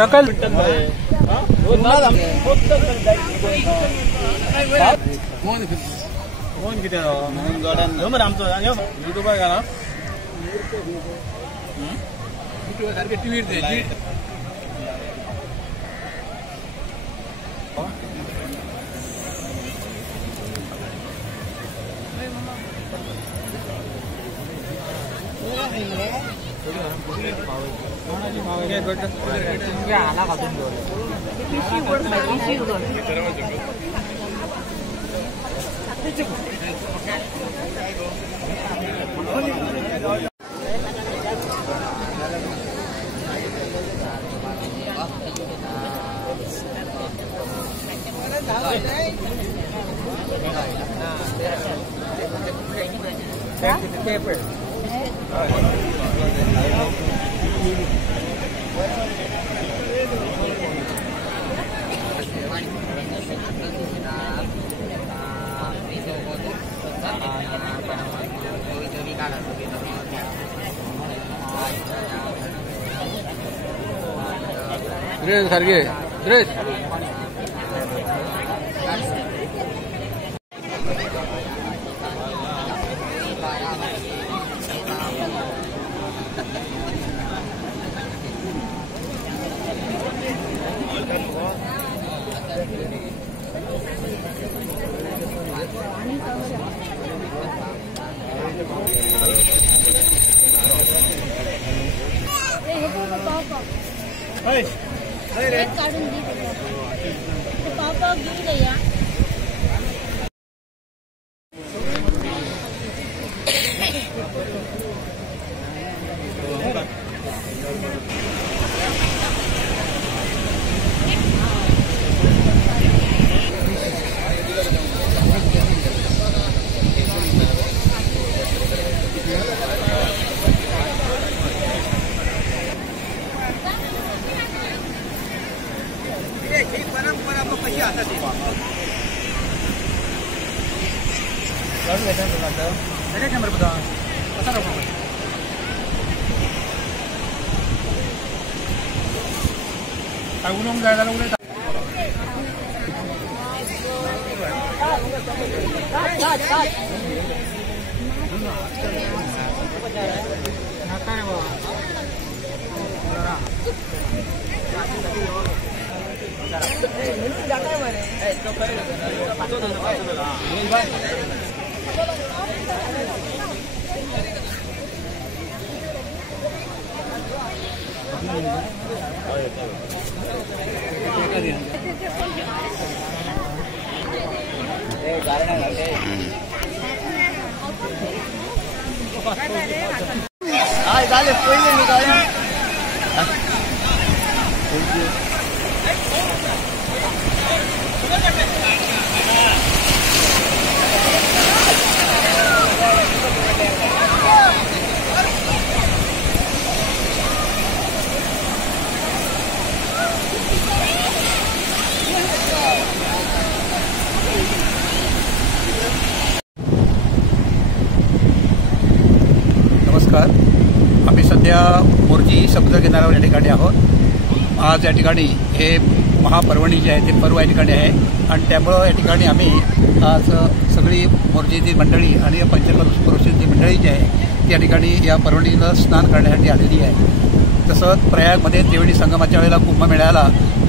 सकल कोण किती आमचं युट्यूबर का ना सारखे टीव्ही सारखे ड्रेस काढून दे पापा घेऊन या उन्होंने जायला उन्हें आम्ही सध्या मोर्जी समुद्र किनाऱ्यावर या ठिकाणी आहोत। आज या ठिकाणी हे महापर्वणी जे आहे ते पर्व या ठिकाणी आहे आणि त्यामुळं या ठिकाणी आम्ही आज सगळी मोर्जीची मंडळी आणि पंचक्रोशीची मंडळी जी आहे ती या ठिकाणी या पर्वणीला स्नान करण्यासाठी आलेली आहे। तसंच प्रयागमध्ये त्रिवेणी संगमाच्या वेळेला कुंभमेळ्याला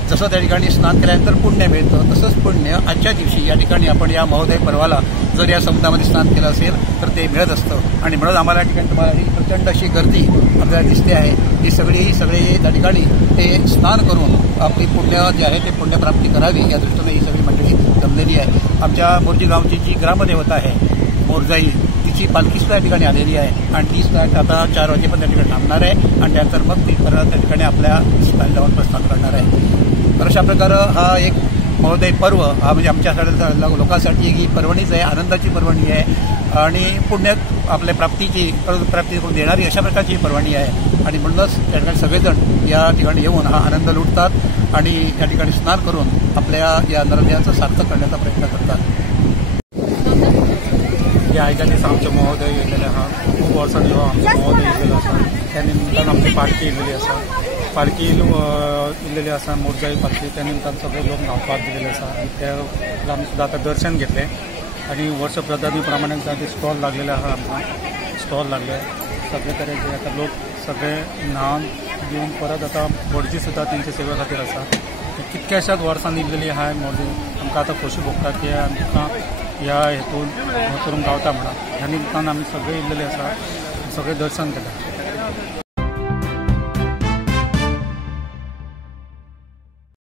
जसं त्या ठिकाणी स्नान केल्यानंतर पुण्य मिळतं तसंच पुण्य आजच्या दिवशी या ठिकाणी आपण या महोदय पर्वाला जर या समुद्रामध्ये स्नान केलं असेल तर ते मिळत असतं आणि म्हणून आम्हाला या ठिकाणी तुम्हाला ही प्रचंड अशी गर्दी आपल्याला दिसते आहे। ही सगळे त्या ठिकाणी ते स्नान करून आपली पुण्य जे आहे ते पुण्यप्राप्ती करावी या दृष्टीने ही सगळी मंडळी जमलेली आहे। आमच्या मोर्जी गावची जी ग्रामदेवता आहे मोरजाई तिची पालखीसुद्धा या ठिकाणी आलेली आहे आणि ती आता 4 वाजेपर्यंत त्या ठिकाणी थांबणार आहे आणि त्यानंतर मग ती परत त्या ठिकाणी आपल्या स्थानी जाऊन प्रस्थान करणार आहे। तर अशा प्रकारे हा एक महोदय पर्व हा म्हणजे आमच्या लोकांसाठी ही पर्वणीच आहे, आनंदाची पर्वणी आहे आणि पुण्य आपल्या प्राप्ती करून देणारी अशा प्रकारची पर्वणी आहे आणि म्हणूनच त्या ठिकाणी सगळेजण या ठिकाणी येऊन हा आनंद लुटतात आणि या ठिकाणी स्नान करून आपल्या या नरदेवाचं सार्थक करण्याचा प्रयत्न करतात। आयच्या दिसा आमचे महोदय येयलेले आहा. खूब वर्सांनी हो आमचो महोदय येयलेलो आसा. त्या निमतान आमची पालखी येयलेली आसा. पालखी येयलेली आसा, मोरजाई पालखी. त्या निमतान सगळे लोक न्हांवपाक गेलेले आसा. त्या आमी सुद्दां आतां दर्शन घेतलें आणि वर्ष प्रधानी प्रमाणे स्टॉल लागलेले आहा. आमकां स्टॉल लागले सगळे तरेचे. आता लोक सगळे न्हावन घेवन परत आता भटजी सुद्दां तेंचे सेवे खातीर आसा. कितक्याशाच वर्सान इल्लेली आहा मोरजी. आमकां आतां खोशी भोगता की आमकां ह्या हेतून करूंक गावता म्हणून. ह्या निमतान आमी सगळे इल्लेले आसा, सगळे दर्शन केलें.